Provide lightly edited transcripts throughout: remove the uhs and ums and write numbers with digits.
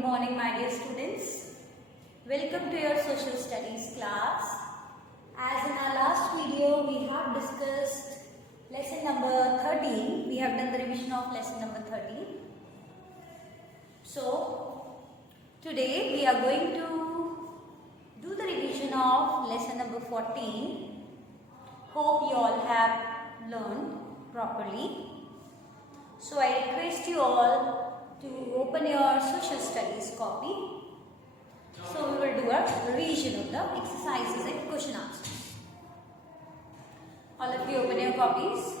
good morning my dear students. Welcome to your social studies class. As in our last video we have discussed lesson number 13. We have done the revision of lesson number 13. So today we are going to do the revision of lesson number 14. Hope you all have learned properly. So I request you all to open your social studies copy. So we will do a revision of the exercises and question answers. All of you open your copies,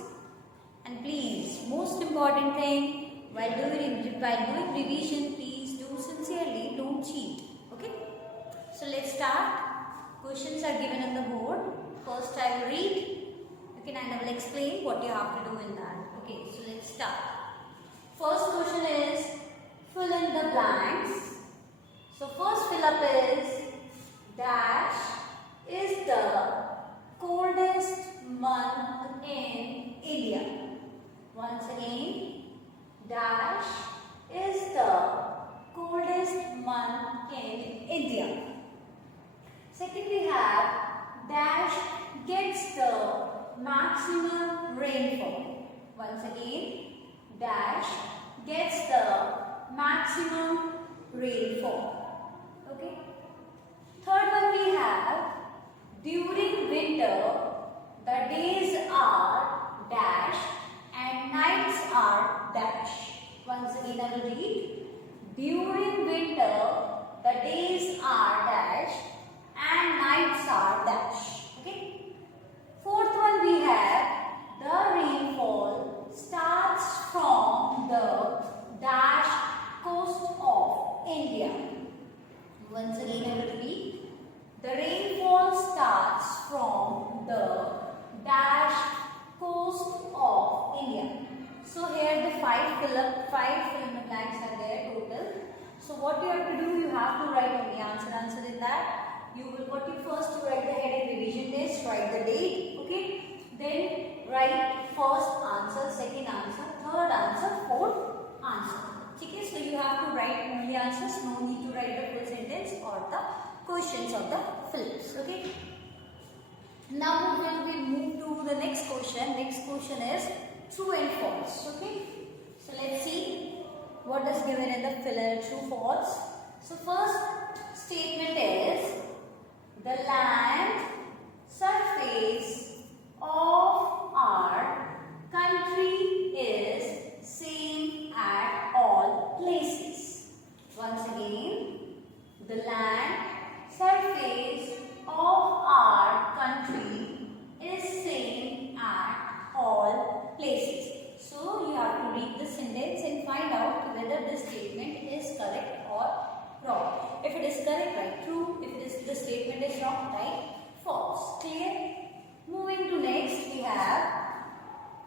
and please, most important thing, while doing revision, please do sincerely, don't cheat. Okay? So let's start. Questions are given on the board. First I will read. Okay, and I will explain what you have to do in that. Okay, so let's start. First question is fill in the blanks. So first fill up is dash is the coldest month in India. Once again, dash is the coldest month in India. Second we have dash gets the maximum rainfall. Once again, dash gets the maximum rainfall. Okay. Third one we have during winter the days are dash and nights are dash. Once again I will read. During winter the days are dash and nights are dash. Okay. Fourth one we have the rainfall starts from the dash coast of India. Once again I will repeat. The rainfall starts from the dash coast of India. So here the five fill in the blanks are there total. So what you have to do, you have to write only answer in that. You write the heading revision test, write the date, okay? Then write first answer, second answer, third answer, fourth answer. Okay, so you have to write only answers, no need to write the full sentence or the questions of the films. Okay. Now we will move to the next question. Next question is true and false. Okay. So let's see what is given in the filler true false. So first statement is the land surface of our country is same at all places. Once again, the land surface of our country is same at all places. So you have to read the sentence and find out whether this statement is correct or wrong. If it is correct, write true. If the statement is wrong, write false. Clear? Moving to next, we have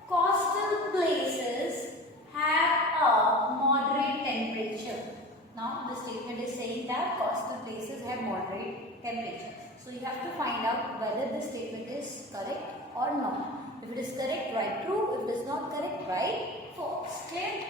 coastal places have a moderate temperature. Now the statement is saying that coastal places have moderate temperature. So you have to find out whether the statement is correct or not. If it is correct, write true. If it is not correct, write false. Clear?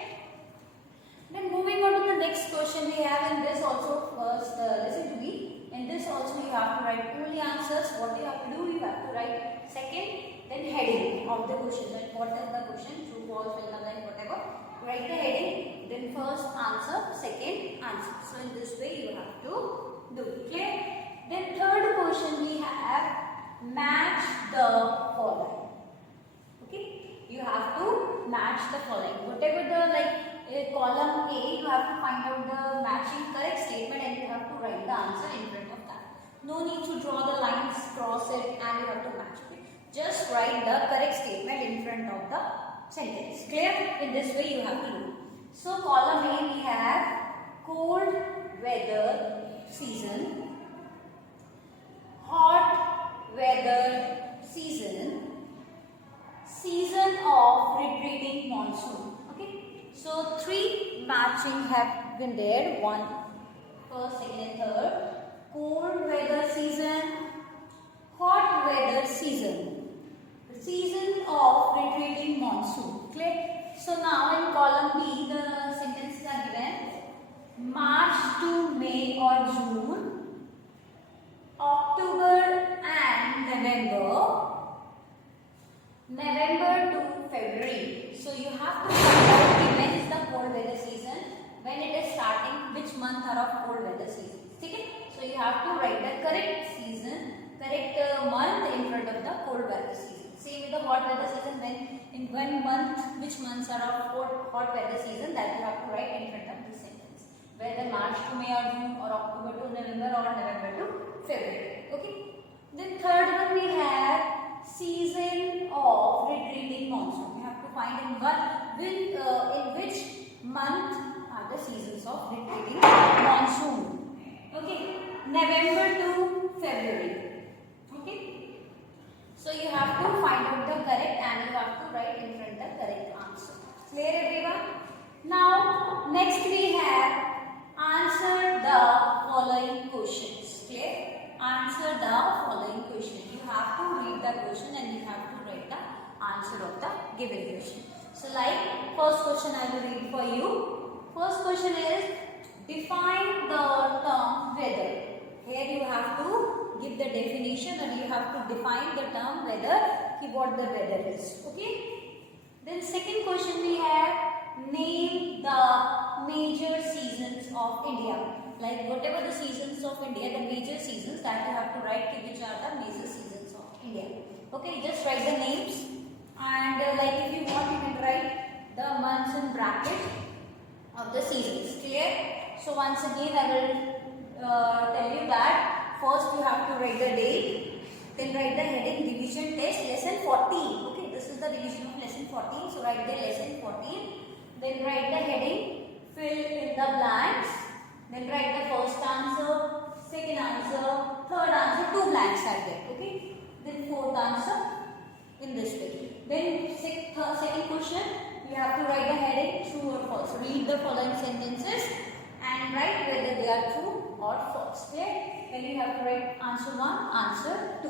Then moving on to the next question we have in this also, first listen to me. In this also you have to write only answers. What you have to do, you have to write second, then heading of the question. Like what is the question, true, false, fill in the blank, whatever. Write the heading, then first answer, second answer. So in this way you have to do it. Clear? Then third question we have match the following. Okay? You have to match the following. Whatever the column A, you have to find out the matching correct statement and you have to write the answer in front of that. No need to draw the lines, cross it, and you have to match it. Just write the correct statement in front of the sentence. Clear? In this way you have to do. So column A we have cold weather season, hot weather season, season of retreating monsoon. Okay? So three matching have been there. One, first, second and third. Cold weather season, hot weather season, the season of retreating monsoon. Clear? So now in column B the sentences are given. March to May or June, October and November to February. So you have to find out when is the cold weather season, when it is starting, which month are of cold weather season. Okay? So you have to write the correct season, correct month in front of the cold weather season. Same with the hot weather season, when in one month, which months are of hot weather season, that you have to write in front of the sentence. Whether March to May or June, or October to November, or November to February. Okay. Then third one we have season of retreating monsoon. You have to find in which month are the seasons of retreating monsoon. Okay. November to February. Okay. So you have to find out the correct and you have to write in front the correct answer. Clear everyone? Now next we have answer the following questions. Clear? Answer the following question. You have to read the question and you have to write the answer of the given question. So like first question I will read for you. First question is define the term weather. Here you have to give the definition and you have to define the term weather, what the weather is. Okay. Then second question we have name the major seasons of India. Like whatever the seasons of India, the major seasons that you have to write which are the major seasons of India. Okay, just write the names and like if you want you can write the months in bracket of the seasons. Clear? So once again I will tell you that first you have to write the date, then write the heading revision test lesson 14. Okay, this is the revision of lesson 14. So write the lesson 14. Then write the heading, fill in the blanks. Then write the first answer, second answer, third answer, 2 blanks are there. Okay. Then fourth answer in this way. Then second question, you have to write the heading true or false. Read the following sentences and write whether they are true or false. Okay. Then you have to write answer 1, answer 2.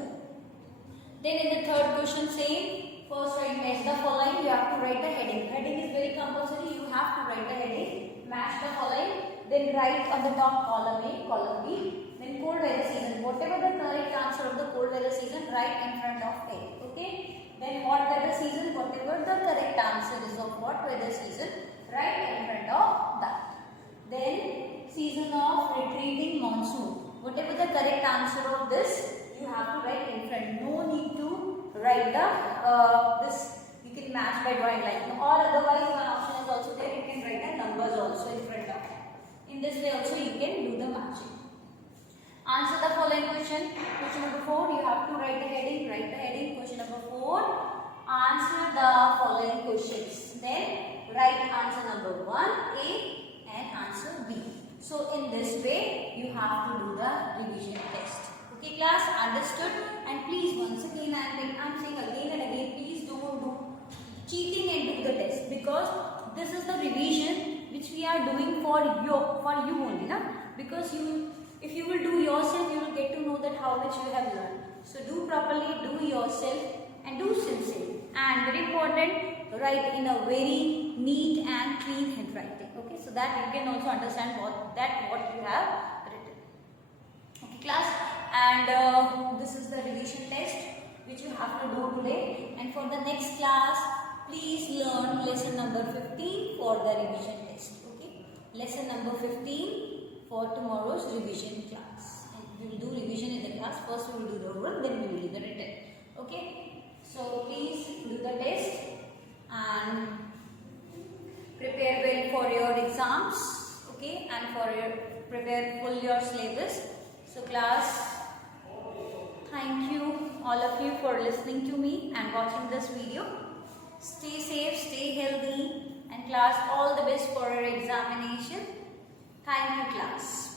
Then in the third question same. First write match the following. You have to write the heading. Heading is very compulsory. You have to write the heading. Match the following. Then write on the top column A, column B. Then cold weather season. Whatever the correct answer of the cold weather season, write in front of A. Okay. Then hot weather season. Whatever the correct answer is of hot weather season, write in front of that. Then season of retreating monsoon. Whatever the correct answer of this, you have to write in front. No need to write the this. You can match by drawing line. Or otherwise, one option is also there. You can write the numbers also in front of. In this way also you can do the matching. Answer the following question. Question number 4. You have to write the heading. Write the heading. Question number 4. Answer the following questions. Then write answer number 1 A and answer B. So in this way you have to do the revision test. Okay class, understood? And please once again I'm saying again and again, please don't do cheating and do the test, because this is the revision which we are doing for you only, na? Because if you will do yourself, you will get to know that how much you have learned. So do properly, do yourself and do sincerely. And very important, write in a very neat and clean handwriting. Okay, so that you can also understand what you have written. Okay class, and this is the revision test which you have to do today. And for the next class, please learn lesson number 15 for the revision test. Okay, lesson number 15 for tomorrow's revision class. And we will do revision in the class. First we will do the oral, then we will do the written. Okay, so please do the test and prepare well for your exams. Okay, and prepare full your syllabus. So class, thank you all of you for listening to me and watching this video. Stay safe, stay healthy, and class, all the best for your examination. Thank you class.